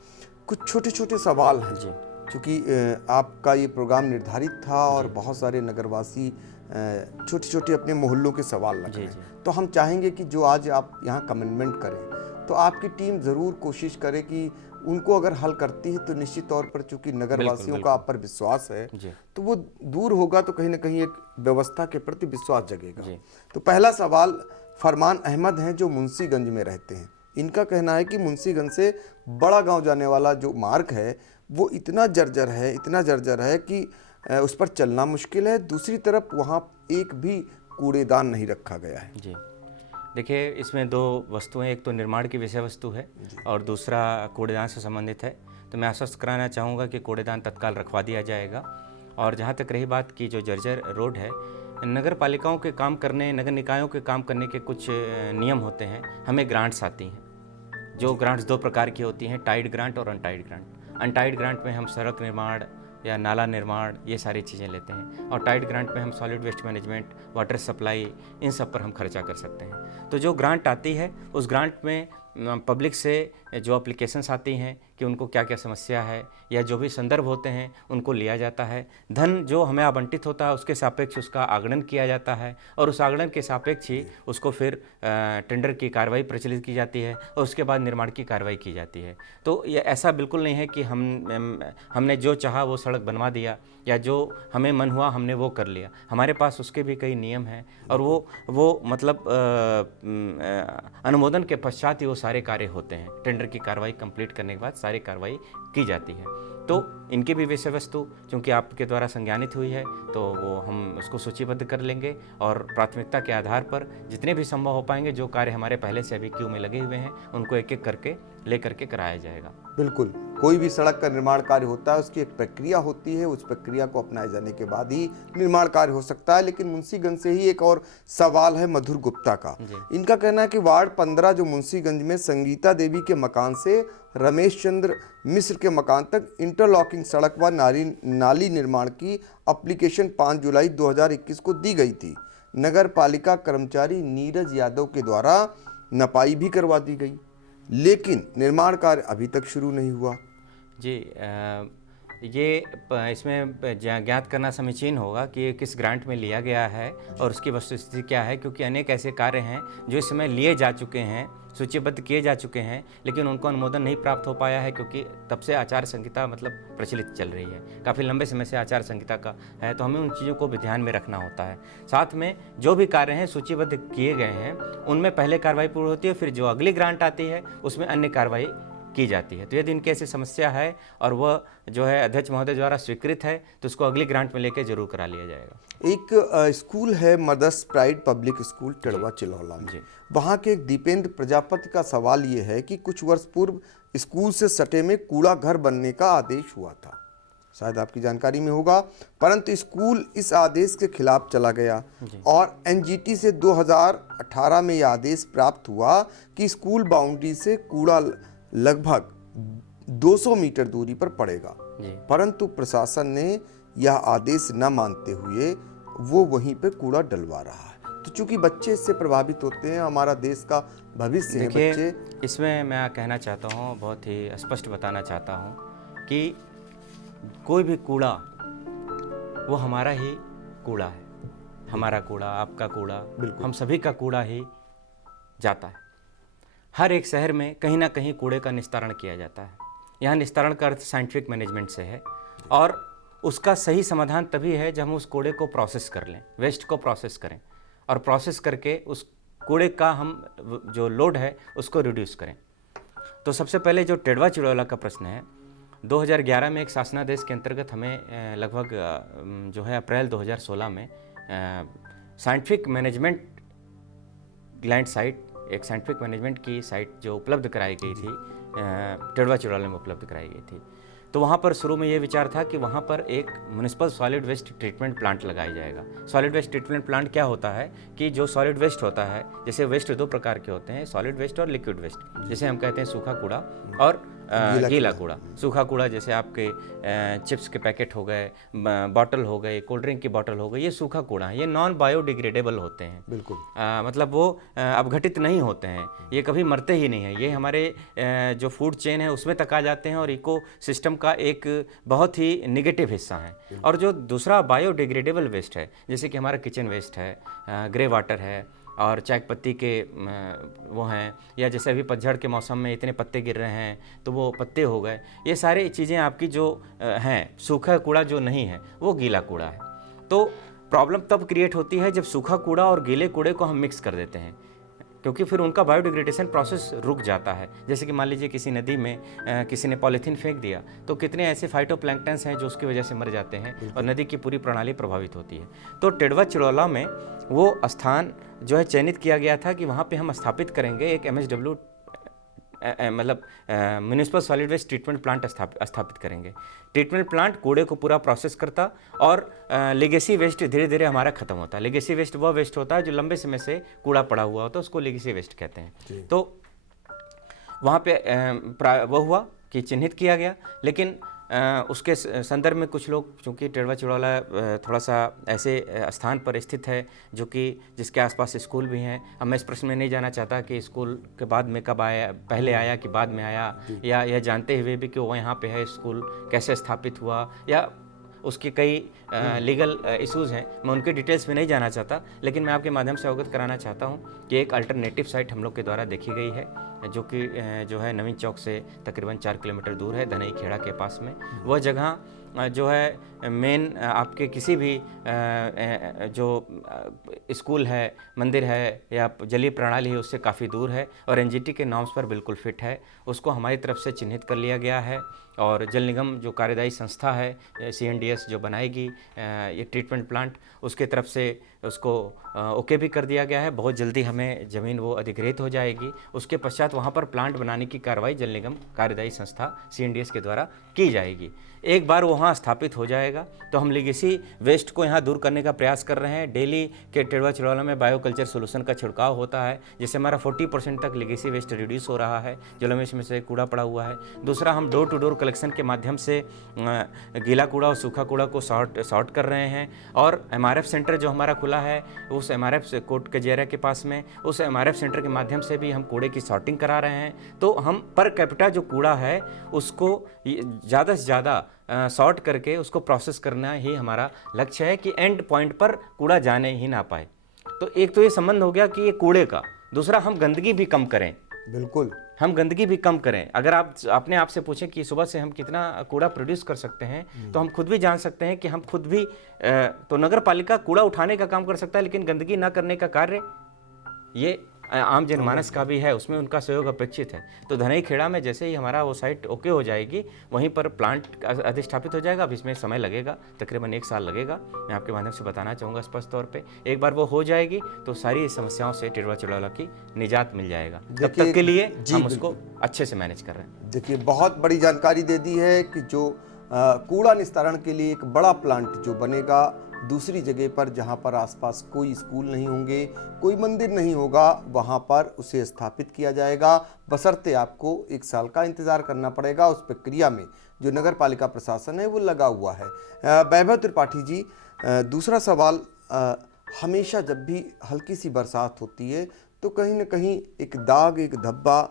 कुछ छोटे छोटे सवाल हैं जी, क्योंकि आपका ये प्रोग्राम निर्धारित था और बहुत सारे नगरवासी छोटे छोटे अपने मोहल्लों के सवाल लग रहे हैं, तो हम चाहेंगे कि जो आज आप यहाँ कमेंटमेंट करें तो आपकी टीम ज़रूर कोशिश करे कि उनको अगर हल करती है तो निश्चित तौर पर, चूंकि नगरवासियों का आप पर विश्वास है, तो वो दूर होगा तो कहीं ना कहीं एक व्यवस्था के प्रति विश्वास जगेगा। तो पहला सवाल फरमान अहमद हैं जो मुंशीगंज में रहते हैं। इनका कहना है कि मुंशीगंज से बड़ा गांव जाने वाला जो मार्ग है वो इतना जर्जर है कि उस पर चलना मुश्किल है। दूसरी तरफ वहाँ एक भी कूड़ेदान नहीं रखा गया है। जी, देखिए इसमें दो वस्तुएं, एक तो निर्माण की विषय वस्तु है और दूसरा कूड़ेदान से संबंधित है। तो मैं आश्वस्त कराना चाहूँगा कि कूड़ेदान तत्काल रखवा दिया जाएगा। और जहाँ तक रही बात की जो जर्जर रोड है, नगर पालिकाओं के काम करने, नगर निकायों के काम करने के कुछ नियम होते हैं। हमें ग्रांट्स आती हैं, जो ग्रांट्स दो प्रकार की होती हैं, टाइड ग्रांट और अनटाइड ग्रांट। अनटाइड ग्रांट में हम सड़क निर्माण या नाला निर्माण ये सारी चीज़ें लेते हैं, और टाइड ग्रांट में हम solid waste management, water supply, इन सब पर हम खर्चा कर सकते हैं। तो जो ग्रांट आती है उस ग्रांट में पब्लिक से जो एप्लीकेशंस आती हैं कि उनको क्या क्या समस्या है या जो भी संदर्भ होते हैं उनको लिया जाता है। धन जो हमें आवंटित होता है उसके सापेक्ष उसका आगणन किया जाता है, और उस आगणन के सापेक्ष ही उसको फिर टेंडर की कार्रवाई प्रचलित की जाती है और उसके बाद निर्माण की कार्रवाई की जाती है। तो ये ऐसा बिल्कुल नहीं है कि हमने जो चाहा वो सड़क बनवा दिया या जो हमें मन हुआ हमने वो कर लिया। हमारे पास उसके भी कई नियम हैं और वो मतलब अनुमोदन के पश्चात ही वो सारे कार्य होते हैं। टेंडर की कार्रवाई कंप्लीट करने के बाद सारी कार्रवाई की जाती है। तो इनकी भी विषय वस्तु चूँकि आपके द्वारा संज्ञानित हुई है तो वो हम उसको सूचीबद्ध कर लेंगे और प्राथमिकता के आधार पर जितने भी संभव हो पाएंगे, जो कार्य हमारे पहले से अभी क्यू में लगे हुए हैं उनको एक एक करके लेकर के कराया जाएगा। बिल्कुल, कोई भी सड़क का निर्माण कार्य होता है उसकी एक प्रक्रिया होती है, उस प्रक्रिया को अपनाए जाने के बाद ही निर्माण कार्य हो सकता है। लेकिन मुंशीगंज से ही एक और सवाल है मधुर गुप्ता का। इनका कहना है कि वार्ड 15 जो मुंशीगंज में संगीता देवी के मकान से रमेश चंद्र मिश्र के मकान तक इंटरलॉकिंग सड़क व नाली निर्माण की एप्लीकेशन 5 जुलाई 2021 को दी गई थी। नगर पालिका कर्मचारी नीरज यादव के द्वारा नपाई भी करवा दी गई, लेकिन निर्माण कार्य अभी तक शुरू नहीं हुआ। जी, ये इसमें ज्ञात करना समीचीन होगा कि ये किस ग्रांट में लिया गया है और उसकी वस्तुस्थिति क्या है, क्योंकि अनेक ऐसे कार्य हैं जो इस समय लिए जा चुके हैं, सूचीबद्ध किए जा चुके हैं, लेकिन उनको अनुमोदन नहीं प्राप्त हो पाया है क्योंकि तब से आचार संहिता मतलब प्रचलित चल रही है। काफ़ी लंबे समय से आचार संहिता का है, तो हमें उन चीज़ों को भी ध्यान में रखना होता है। साथ में जो भी कार्य हैं सूचीबद्ध किए गए हैं उनमें पहले कार्रवाई पूरी होती है, फिर जो अगली ग्रांट आती है उसमें अन्य कार्रवाई की जाती है। तो यदि इनकी ऐसी समस्या है और वह जो है अध्यक्ष महोदय द्वारा स्वीकृत है तो उसको अगली ग्रांट में लेकर जरूर करा लिया जाएगा। एक स्कूल है मदर्स प्राइड पब्लिक स्कूल टिड़वा चिल्हौला में, वहाँ के एक दीपेंद्र प्रजापति का सवाल ये है कि कुछ वर्ष पूर्व स्कूल से सटे में कूड़ा घर बनने का आदेश हुआ था, शायद आपकी जानकारी में होगा, परंतु स्कूल इस आदेश के खिलाफ चला गया और एनजीटी से 2018 में यह आदेश प्राप्त हुआ कि स्कूल बाउंड्री से कूड़ा लगभग 200 मीटर दूरी पर पड़ेगा, परंतु प्रशासन ने यह आदेश न मानते हुए वो वहीं पे कूड़ा डलवा रहा है। तो चूंकि बच्चे इससे प्रभावित होते हैं, हमारा देश का भविष्य है बच्चे। इसमें मैं कहना चाहता हूँ, बहुत ही स्पष्ट बताना चाहता हूँ कि कोई भी कूड़ा वो हमारा ही कूड़ा है, हमारा कूड़ा, आपका कूड़ा, हम सभी का कूड़ा ही जाता है। हर एक शहर में कहीं ना कहीं कूड़े का निस्तारण किया जाता है। यहाँ निस्तारण का अर्थ साइंटिफिक मैनेजमेंट से है और उसका सही समाधान तभी है जब हम उस कूड़े को प्रोसेस कर लें, वेस्ट को प्रोसेस करें और प्रोसेस करके उस कूड़े का हम जो लोड है उसको रिड्यूस करें। तो सबसे पहले जो टिड़वा चिड़ौला का प्रश्न है, 2011 में एक शासनादेश के अंतर्गत हमें लगभग जो है अप्रैल 2016 में साइंटिफिक मैनेजमेंट लैंड साइट, एक साइंटिफिक मैनेजमेंट की साइट जो उपलब्ध कराई गई थी, टिडवा चिड़ौला में उपलब्ध कराई गई थी। तो वहाँ पर शुरू में ये विचार था कि वहाँ पर एक municipal solid waste treatment plant लगाया जाएगा। सॉलिड वेस्ट ट्रीटमेंट प्लांट क्या होता है कि जो सॉलिड वेस्ट होता है, जैसे वेस्ट दो प्रकार के होते हैं, सॉलिड वेस्ट और लिक्विड वेस्ट। जैसे हम कहते हैं सूखा कूड़ा और गीला कूड़ा। सूखा कूड़ा जैसे आपके चिप्स के पैकेट हो गए, बॉटल हो गए, कोल्ड ड्रिंक की बॉटल हो गई, ये सूखा कूड़ा है। ये नॉन बायोडिग्रेडेबल होते हैं, बिल्कुल। मतलब वो अपघटित नहीं होते हैं, ये कभी मरते ही नहीं हैं। ये हमारे जो फूड चेन है उसमें तक आ जाते हैं और इको सिस्टम का एक बहुत ही निगेटिव हिस्सा है। और जो दूसरा बायोडिग्रेडेबल वेस्ट है, जैसे कि हमारा किचन वेस्ट है, ग्रे वाटर है और चाय पत्ती के वो हैं, या जैसे अभी पतझड़ के मौसम में इतने पत्ते गिर रहे हैं तो वो पत्ते हो गए, ये सारी चीज़ें आपकी जो हैं, सूखा कूड़ा जो नहीं है वो गीला कूड़ा है। तो प्रॉब्लम तब क्रिएट होती है जब सूखा कूड़ा और गीले कूड़े को हम मिक्स कर देते हैं, क्योंकि फिर उनका बायोडिग्रेडेशन प्रोसेस रुक जाता है। जैसे कि मान लीजिए किसी नदी में किसी ने पॉलीथीन फेंक दिया तो कितने ऐसे फाइटोप्लैंक्टन्स हैं जो उसकी वजह से मर जाते हैं और नदी की पूरी प्रणाली प्रभावित होती है। तो टिडवा चिड़ौला में वो स्थान जो है चयनित किया गया था कि वहाँ पे हम स्थापित करेंगे एक MSW मतलब municipal solid waste treatment plant स्थापित करेंगे। ट्रीटमेंट प्लांट कूड़े को पूरा प्रोसेस करता और लेगेसी वेस्ट धीरे धीरे हमारा खत्म होता है। लेगेसी वेस्ट वह वेस्ट होता है जो लंबे समय से कूड़ा पड़ा हुआ होता है, उसको लेगेसी वेस्ट कहते हैं। तो वहाँ पे वो हुआ कि चिन्हित किया गया, लेकिन उसके संदर्भ में कुछ लोग, चूँकि टिडवा चिड़ौला थोड़ा सा ऐसे स्थान पर स्थित है जो कि जिसके आसपास स्कूल भी हैं। अब मैं इस प्रश्न में नहीं जाना चाहता कि स्कूल के बाद में कब आया, पहले आया कि बाद में आया, या यह जानते हुए भी कि वो यहाँ पे है स्कूल कैसे स्थापित हुआ, या उसके कई लीगल इश्यूज़ हैं। मैं उनके डिटेल्स में नहीं जाना चाहता, लेकिन मैं आपके माध्यम से अवगत कराना चाहता हूँ कि एक अल्टरनेटिव साइट हम लोग के द्वारा देखी गई है, जो कि जो है नवीन चौक से तकरीबन 4 किलोमीटर दूर है, धनई खेड़ा के पास में। वह जगह जो है मेन आपके किसी भी जो स्कूल है, मंदिर है या जलीय प्रणाली है उससे काफ़ी दूर है और NGT के नॉर्म्स पर बिल्कुल फिट है। उसको हमारी तरफ से चिन्हित कर लिया गया है और जल निगम जो कार्यदायी संस्था है CNDS जो बनाएगी ये ट्रीटमेंट प्लांट, उसके तरफ से उसको ओके भी कर दिया गया है। बहुत जल्दी हमें ज़मीन वो अधिग्रहित हो जाएगी। उसके पश्चात वहाँ पर प्लांट बनाने की कार्रवाई जल निगम कार्यदायी संस्था CNDS के द्वारा की जाएगी। एक बार वहाँ स्थापित हो जाएगा तो हम लेगेसी वेस्ट को यहाँ दूर करने का प्रयास कर रहे हैं। डेली के टिडवा चिड़ौला में बायोकल्चर सोल्यूशन का छिड़काव होता है, जिससे हमारा 40% तक लेगेसी वेस्ट रिड्यूस हो रहा है, जलमेश में से कूड़ा पड़ा हुआ है। दूसरा, हम डोर टू डोर कलेक्शन के माध्यम से गीला कूड़ा और सूखा कूड़ा को सॉर्ट कर रहे हैं। और MRF सेंटर जो हमारा खुला है, उस MRF कोर्ट कजेरा के पास में, उस MRF सेंटर के माध्यम से भी हम कूड़े की सॉर्टिंग करा रहे हैं। तो हम पर कैपिटा जो कूड़ा है उसको ज़्यादा से ज़्यादा सॉर्ट करके उसको प्रोसेस करना ही हमारा लक्ष्य है कि एंड पॉइंट पर कूड़ा जाने ही ना पाए। तो एक तो ये संबंध हो गया कि ये कूड़े का। दूसरा, हम गंदगी भी कम करें। बिल्कुल, हम गंदगी भी कम करें। अगर आप अपने आप से पूछें कि सुबह से हम कितना कूड़ा प्रोड्यूस कर सकते हैं, तो हम खुद भी जान सकते हैं कि हम खुद भी तो नगर पालिका कूड़ा उठाने का काम कर सकता है, लेकिन गंदगी ना करने का कार्य ये आम जनमानस का भी है, उसमें उनका सहयोग अपेक्षित है। तो धनई खेड़ा में जैसे ही हमारा वो साइट ओके हो जाएगी, वहीं पर प्लांट अधिष्ठापित हो जाएगा। अब इसमें समय लगेगा, तकरीबन 1 साल लगेगा। मैं आपके माध्यम से बताना चाहूँगा स्पष्ट तौर पे, एक बार वो हो जाएगी तो सारी समस्याओं से टिडवा चिड़ौला की निजात मिल जाएगा। तब तक के लिए हम उसको अच्छे से मैनेज कर रहे हैं। देखिए, बहुत बड़ी जानकारी दे दी है कि जो कूड़ा निस्तारण के लिए एक बड़ा प्लांट जो बनेगा दूसरी जगह पर, जहां पर आसपास कोई स्कूल नहीं होंगे, कोई मंदिर नहीं होगा, वहां पर उसे स्थापित किया जाएगा। बशर्ते आपको 1 साल का इंतज़ार करना पड़ेगा। उस प्रक्रिया में जो नगर पालिका प्रशासन है वो लगा हुआ है। वैभव त्रिपाठी जी, दूसरा सवाल, हमेशा जब भी हल्की सी बरसात होती है तो कहीं ना कहीं एक दाग, एक धब्बा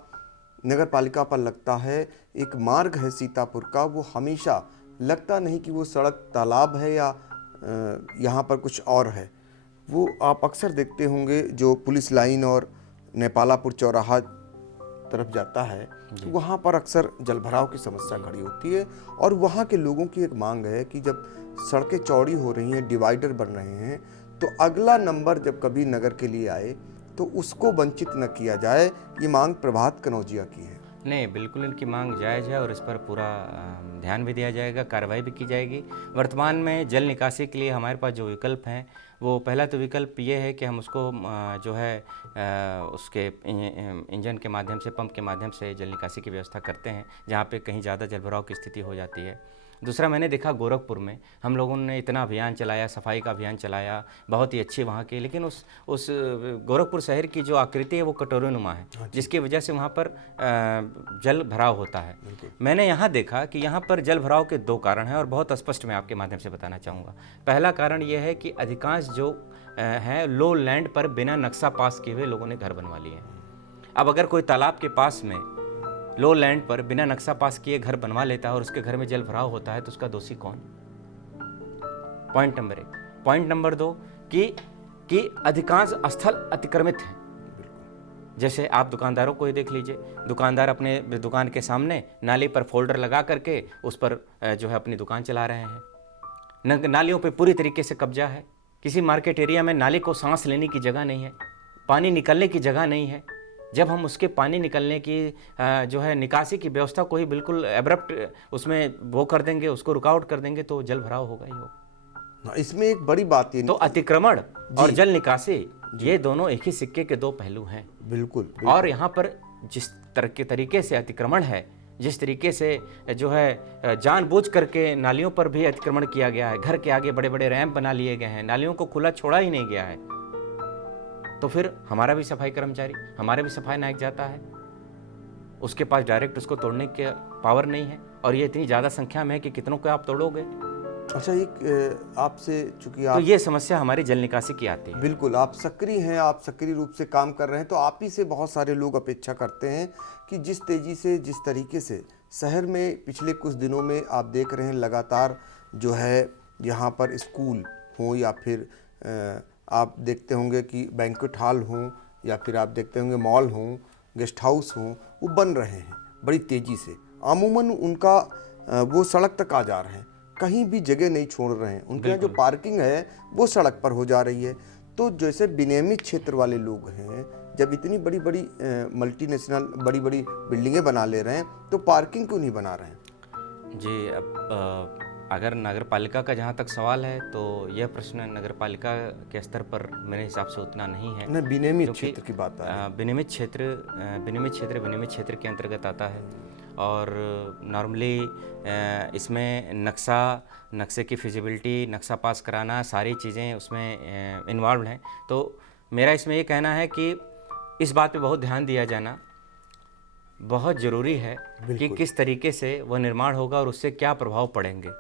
नगर पालिका पर लगता है। एक मार्ग है सीतापुर का, वो हमेशा लगता नहीं कि वो सड़क तालाब है या यहाँ पर कुछ और है। वो आप अक्सर देखते होंगे जो पुलिस लाइन और नेपालापुर चौराहा तरफ जाता है, तो वहाँ पर अक्सर जलभराव की समस्या खड़ी होती है। और वहाँ के लोगों की एक मांग है कि जब सड़कें चौड़ी हो रही हैं, डिवाइडर बन रहे हैं, तो अगला नंबर जब कभी नगर के लिए आए तो उसको वंचित न किया जाए। ये मांग प्रभात कनौजिया की है। नहीं, बिल्कुल इनकी मांग जायज़ है और इस पर पूरा ध्यान भी दिया जाएगा, कार्रवाई भी की जाएगी। वर्तमान में जल निकासी के लिए हमारे पास जो विकल्प हैं, वो पहला तो विकल्प ये है कि हम उसको जो है उसके इंजन के माध्यम से, पंप के माध्यम से जल निकासी की व्यवस्था करते हैं, जहाँ पे कहीं ज़्यादा जलभराव की स्थिति हो जाती है। दूसरा, मैंने देखा गोरखपुर में हम लोगों ने इतना अभियान चलाया, सफाई का अभियान चलाया, बहुत ही अच्छी वहाँ की, लेकिन उस गोरखपुर शहर की जो आकृति है वो कटोरीनुमा है, जिसकी वजह से वहाँ पर जल भराव होता है। मैंने यहाँ देखा कि यहाँ पर जल भराव के 2 कारण हैं और बहुत स्पष्ट मैं आपके माध्यम से बताना चाहूँगा। पहला कारण ये है कि अधिकांश जो है लो लैंड पर बिना नक्शा पास किए हुए लोगों ने घर बनवा लिए हैं। अब अगर कोई तालाब के पास में लो लैंड पर बिना नक्शा पास किए घर बनवा लेता है और उसके घर में जल भराव होता है, तो उसका दोषी कौन? Point number 1। पॉइंट नंबर 2 कि अधिकांश स्थल अतिक्रमित हैं। जैसे आप दुकानदारों को ही देख लीजिए, दुकानदार अपने दुकान के सामने नाली पर फोल्डर लगा करके उस पर जो है अपनी दुकान चला रहे हैं। नालियों पे पूरी तरीके से कब्जा है। किसी मार्केट एरिया में नाली को सांस लेने की जगह नहीं है, पानी निकलने की जगह नहीं है। जब हम उसके पानी निकलने की जो है निकासी की व्यवस्था को ही बिल्कुल एब्रप्ट उसमें वो कर देंगे, उसको रुकावट कर देंगे, तो जल भराव होगा ही होगा। इसमें एक बड़ी बात है, तो अतिक्रमण और जल निकासी ये दोनों एक ही सिक्के के 2 पहलू हैं। बिल्कुल। और यहाँ पर जिस तरह के तरीके से अतिक्रमण है, जिस तरीके से जो है जानबूझ करके नालियों पर भी अतिक्रमण किया गया है, घर के आगे बड़े बड़े रैंप बना लिए गए हैं, नालियों को खुला छोड़ा ही नहीं गया है, तो फिर हमारा भी सफाई कर्मचारी, हमारा भी सफाई नायक जाता है, उसके पास डायरेक्ट उसको तोड़ने की पावर नहीं है। और ये इतनी ज़्यादा संख्या में है कि कितनों को आप तोड़ोगे? अच्छा, एक आपसे चूंकि आप तो ये समस्या हमारी जल निकासी की आती है। बिल्कुल, आप सक्रिय हैं, आप सक्रिय रूप से काम कर रहे हैं, तो आप ही से बहुत सारे लोग अपेक्षा करते हैं कि जिस तेज़ी से, जिस तरीके से शहर में पिछले कुछ दिनों में आप देख रहे हैं लगातार जो है यहाँ पर स्कूल हों या फिर आप देखते होंगे कि बैंक्वेट हॉल हों या फिर आप देखते होंगे मॉल हों, गेस्ट हाउस हों, वो बन रहे हैं बड़ी तेज़ी से। अमूमन उनका वो सड़क तक आ जा रहे हैं, कहीं भी जगह नहीं छोड़ रहे हैं। उनके यहाँ जो पार्किंग है वो सड़क पर हो जा रही है। तो जैसे विनियमित क्षेत्र वाले लोग हैं, जब इतनी बड़ी बड़ी मल्टीनेशनल बड़ी बड़ी बिल्डिंगें बना ले रहे हैं, तो पार्किंग क्यों नहीं बना रहे हैं? जी, अब अगर नगर पालिका का जहाँ तक सवाल है, तो यह प्रश्न नगर पालिका के स्तर पर मेरे हिसाब से उतना नहीं है। नहीं, विनियमित क्षेत्र की बात है। विनियमित क्षेत्र के अंतर्गत आता है और नॉर्मली इसमें नक्शे की फिजिबिलिटी, नक्शा पास कराना, सारी चीज़ें उसमें इन्वॉल्व हैं। तो मेरा इसमें ये कहना है कि इस बात पे बहुत ध्यान दिया जाना बहुत ज़रूरी है कि किस तरीके से वह निर्माण होगा और उससे क्या प्रभाव पड़ेंगे।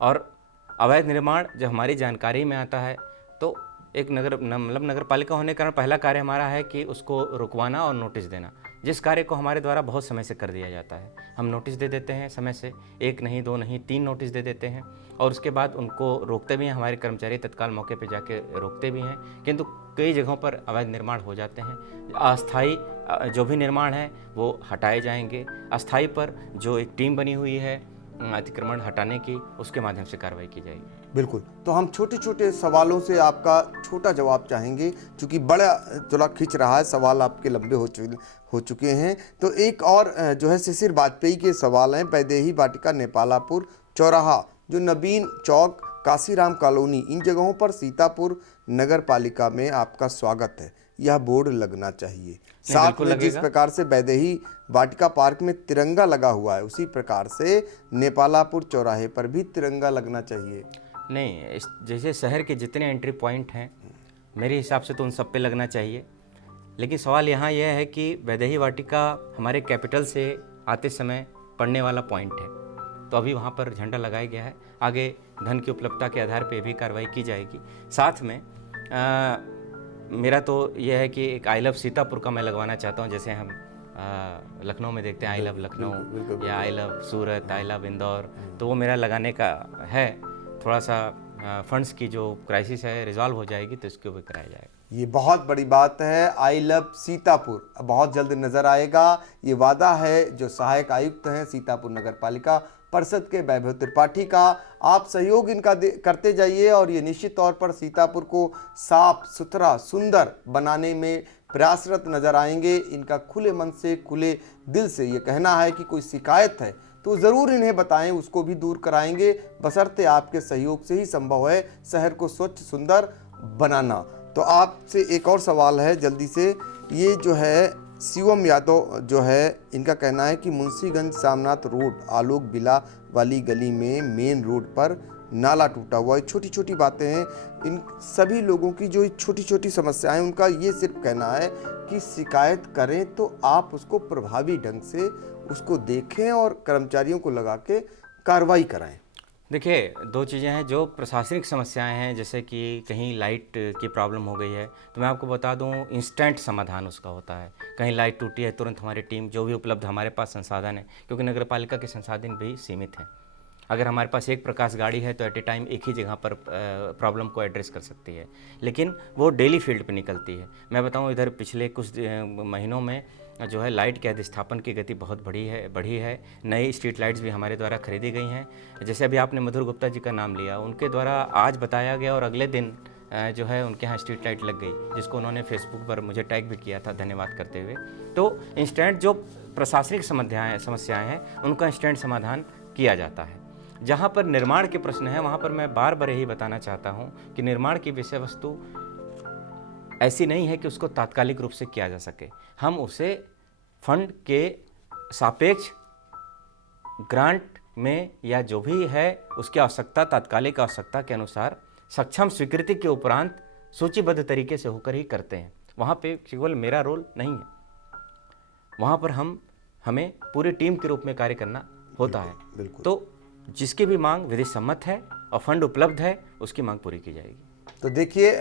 और अवैध निर्माण जब हमारी जानकारी में आता है, तो एक नगर पालिका होने के कारण पहला कार्य हमारा है कि उसको रुकवाना और नोटिस देना, जिस कार्य को हमारे द्वारा बहुत समय से कर दिया जाता है। हम नोटिस दे देते हैं समय से, 1 नहीं 2 नहीं 3 नोटिस दे देते हैं और उसके बाद उनको रोकते भी हैं। हमारे कर्मचारी तत्काल मौके पे जाके रोकते भी हैं, किंतु कई जगहों पर अवैध निर्माण हो जाते हैं। अस्थायी जो भी निर्माण है वो हटाए जाएंगे। अस्थायी पर जो एक टीम बनी हुई है अतिक्रमण हटाने की, उसके माध्यम से कार्रवाई की जाएगी। बिल्कुल। तो हम छोटे छोटे सवालों से आपका छोटा जवाब चाहेंगे, क्योंकि बड़ा थोड़ा खिंच रहा है, सवाल आपके लंबे हो चुके हैं। तो एक और जो है शिशिर वाजपेयी के सवाल हैं। वैदेही वाटिका, नेपालापुर चौराहा, जो नवीन चौक, काशीराम कॉलोनी, इन जगहों पर सीतापुर नगर पालिका में आपका स्वागत है, यह बोर्ड लगना चाहिए। साथ में जिस प्रकार से वैदेही वाटिका पार्क में तिरंगा लगा हुआ है, उसी प्रकार से नेपालापुर चौराहे पर भी तिरंगा लगना चाहिए। नहीं, जैसे शहर के जितने एंट्री पॉइंट हैं, मेरे हिसाब से तो उन सब पे लगना चाहिए। लेकिन सवाल यहाँ यह है कि वैदेही वाटिका हमारे कैपिटल से आते समय पड़ने वाला पॉइंट है, तो अभी वहाँ पर झंडा लगाया गया है। आगे धन की उपलब्धता के आधार पर भी कार्रवाई की जाएगी। साथ में मेरा तो यह है कि एक आई लव सीतापुर का मैं लगवाना चाहता हूँ। जैसे हम लखनऊ में देखते हैं आई लव लखनऊ या I love Surat, I love Indore, तो वो मेरा लगाने का है। थोड़ा सा फंड्स की जो क्राइसिस है रिजॉल्व हो जाएगी तो इसको भी कराया जाएगा। ये बहुत बड़ी बात है। आई लव सीतापुर बहुत जल्द नजर आएगा, ये वादा है जो सहायक आयुक्त हैं सीतापुर नगर पालिका परिषद के वैभव त्रिपाठी का। आप सहयोग इनका करते जाइए और ये निश्चित तौर पर सीतापुर को साफ सुथरा सुंदर बनाने में प्रयासरत नजर आएंगे। इनका खुले मन से, खुले दिल से ये कहना है कि कोई शिकायत है तो ज़रूर इन्हें बताएं, उसको भी दूर कराएंगे, बशर्ते आपके सहयोग से ही संभव है शहर को स्वच्छ सुंदर बनाना। तो आपसे एक और सवाल है जल्दी से, ये जो है शिवम यादव जो है, इनका कहना है कि मुंशीगंज सामनाथ रोड आलोक बिला वाली गली में मेन रोड पर नाला टूटा हुआ है। छोटी छोटी बातें हैं, इन सभी लोगों की जो छोटी छोटी समस्याएं, उनका ये सिर्फ कहना है कि शिकायत करें तो आप उसको प्रभावी ढंग से उसको देखें और कर्मचारियों को लगा के कार्रवाई कराएं। देखिए, दो चीज़ें हैं जो प्रशासनिक समस्याएं हैं, जैसे कि कहीं लाइट की प्रॉब्लम हो गई है तो मैं आपको बता दूं इंस्टेंट समाधान उसका होता है। कहीं लाइट टूटी है, तुरंत हमारी टीम जो भी उपलब्ध हमारे पास संसाधन है, क्योंकि नगर पालिका के संसाधन भी सीमित हैं। अगर हमारे पास एक प्रकाश गाड़ी है तो एट ए टाइम एक ही जगह पर प्रॉब्लम को एड्रेस कर सकती है, लेकिन वो डेली फील्ड पे निकलती है। मैं बताऊं, इधर पिछले कुछ महीनों में जो है लाइट के अधिस्थापन की गति बहुत बढ़ी है। नई स्ट्रीट लाइट्स भी हमारे द्वारा खरीदी गई हैं। जैसे अभी आपने मधुर गुप्ता जी का नाम लिया, उनके द्वारा आज बताया गया और अगले दिन जो है उनके यहाँ स्ट्रीट लाइट लग गई, जिसको उन्होंने फेसबुक पर मुझे टैग भी किया था, धन्यवाद करते हुए। तो इंस्टेंट जो प्रशासनिक समस्याएँ हैं उनका इंस्टेंट समाधान किया जाता है। जहाँ पर निर्माण के प्रश्न हैं वहाँ पर मैं बार बार यही बताना चाहता हूँ कि निर्माण की विषय वस्तु ऐसी नहीं है कि उसको तात्कालिक रूप से किया जा सके। हम उसे फंड के सापेक्ष ग्रांट में या जो भी है उसकी आवश्यकता, तात्कालिक आवश्यकता के अनुसार सक्षम स्वीकृति के उपरांत सूचीबद्ध तरीके से होकर ही करते हैं। वहाँ पे केवल मेरा रोल नहीं है, वहाँ पर हमें पूरी टीम के रूप में कार्य करना होता है। बिल्कुल। तो जिसकी भी मांग विधि सम्मत है और फंड उपलब्ध है, उसकी मांग पूरी की जाएगी। तो देखिए,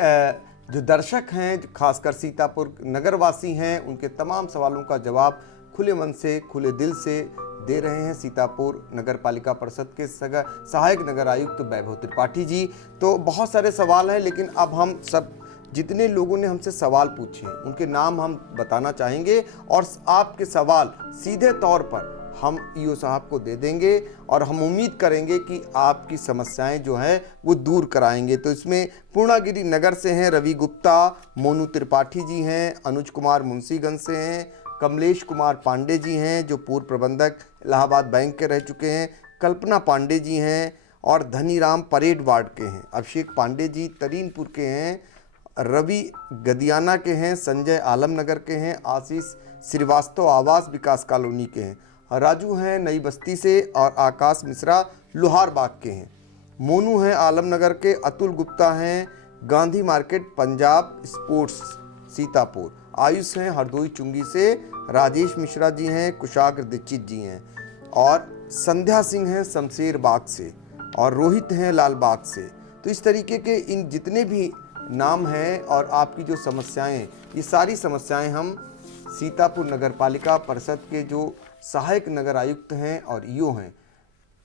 जो दर्शक हैं, खासकर सीतापुर नगरवासी हैं, उनके तमाम सवालों का जवाब खुले मन से, खुले दिल से दे रहे हैं सीतापुर नगर पालिका परिषद के सहायक नगर आयुक्त वैभव त्रिपाठी जी। तो बहुत सारे सवाल हैं, लेकिन अब हम सब जितने लोगों ने हमसे सवाल पूछे उनके नाम हम बताना चाहेंगे और आपके सवाल सीधे तौर पर हम ईओ साहब को दे देंगे और हम उम्मीद करेंगे कि आपकी समस्याएं जो हैं वो दूर कराएंगे। तो इसमें पूर्णागिरी नगर से हैं रवि गुप्ता, मोनू त्रिपाठी जी हैं, अनुज कुमार मुंशीगंज से हैं, कमलेश कुमार पांडे जी हैं जो पूर्व प्रबंधक इलाहाबाद बैंक के रह चुके हैं, कल्पना पांडे जी हैं और धनीराम परेड वार्ड के हैं, अभिषेक पांडे जी तरीनपुर के हैं, रवि गदियाना के हैं, संजय आलमनगर के हैं, आशीष श्रीवास्तव आवास विकास कॉलोनी के हैं, राजू हैं नई बस्ती से और आकाश मिश्रा लोहार बाग के हैं, मोनू हैं आलमनगर के, अतुल गुप्ता हैं गांधी मार्केट पंजाब स्पोर्ट्स सीतापुर, आयुष हैं हरदोई चुंगी से, राजेश मिश्रा जी हैं, कुशाग्र दीक्षित जी हैं और संध्या सिंह हैं शमशेर बाग से और रोहित हैं लाल बाग से। तो इस तरीके के इन जितने भी नाम हैं और आपकी जो समस्याएं, ये सारी समस्याएं हम सीतापुर नगर पालिका परिषद के जो सहायक नगर आयुक्त हैं और ईओ हैं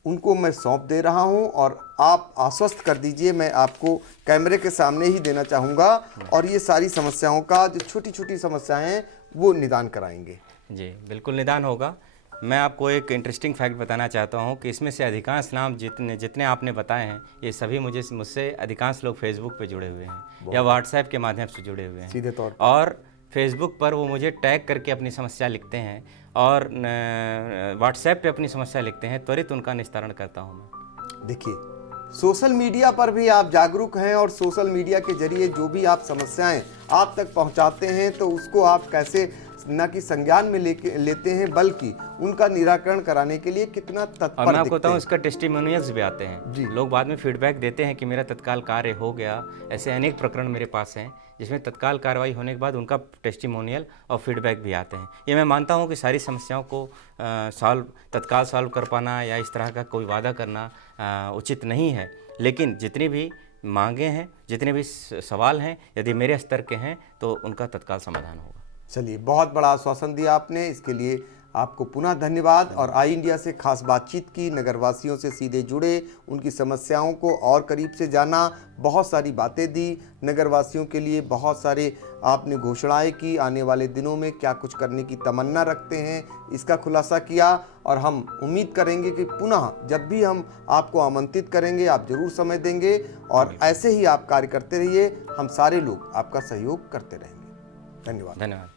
उनको मैं सौंप दे रहा हूं और आप आश्वस्त कर दीजिए, मैं आपको कैमरे के सामने ही देना चाहूँगा और ये सारी समस्याओं का जो छोटी छोटी समस्याएं हैं वो निदान कराएंगे। जी बिल्कुल निदान होगा। मैं आपको एक इंटरेस्टिंग फैक्ट बताना चाहता हूं कि इसमें से अधिकांश नाम जितने आपने बताए हैं ये सभी मुझसे अधिकांश लोग फेसबुक पे जुड़े हुए हैं या व्हाट्सएप के माध्यम से जुड़े हुए हैं सीधे तौर पर, और फेसबुक पर वो मुझे टैग करके अपनी समस्या लिखते हैं और व्हाट्सएप पे अपनी समस्या लिखते हैं, त्वरित उनका निस्तारण करता हूँ मैं। देखिए, सोशल मीडिया पर भी आप जागरूक हैं और सोशल मीडिया के जरिए जो भी आप समस्याएं आप तक पहुंचाते हैं तो उसको आप कैसे न कि संज्ञान में लेते हैं बल्कि उनका निराकरण कराने के लिए कितना तत्पर। और मैं आपको बताऊं, इसका टेस्टिमोनियल्स भी आते हैं जी। लोग बाद में फीडबैक देते हैं कि मेरा तत्काल कार्य हो गया। ऐसे अनेक प्रकरण मेरे पास हैं जिसमें तत्काल कार्रवाई होने के बाद उनका टेस्टिमोनियल और फीडबैक भी आते हैं। ये मैं मानता हूँ कि सारी समस्याओं को तत्काल सॉल्व कर पाना या इस तरह का कोई वादा करना उचित नहीं है, लेकिन जितनी भी मांगे हैं, जितने भी सवाल हैं, यदि मेरे स्तर के हैं तो उनका तत्काल समाधान होगा। चलिए, बहुत बड़ा आश्वासन दिया आपने, इसके लिए आपको पुनः धन्यवाद। और आई इंडिया से खास बातचीत की, नगरवासियों से सीधे जुड़े, उनकी समस्याओं को और करीब से जाना, बहुत सारी बातें दी नगरवासियों के लिए, बहुत सारे आपने घोषणाएं की, आने वाले दिनों में क्या कुछ करने की तमन्ना रखते हैं इसका खुलासा किया। और हम उम्मीद करेंगे कि पुनः जब भी हम आपको आमंत्रित करेंगे आप जरूर समय देंगे और ऐसे ही आप कार्य करते रहिए, हम सारे लोग आपका सहयोग करते रहेंगे। धन्यवाद। धन्यवाद।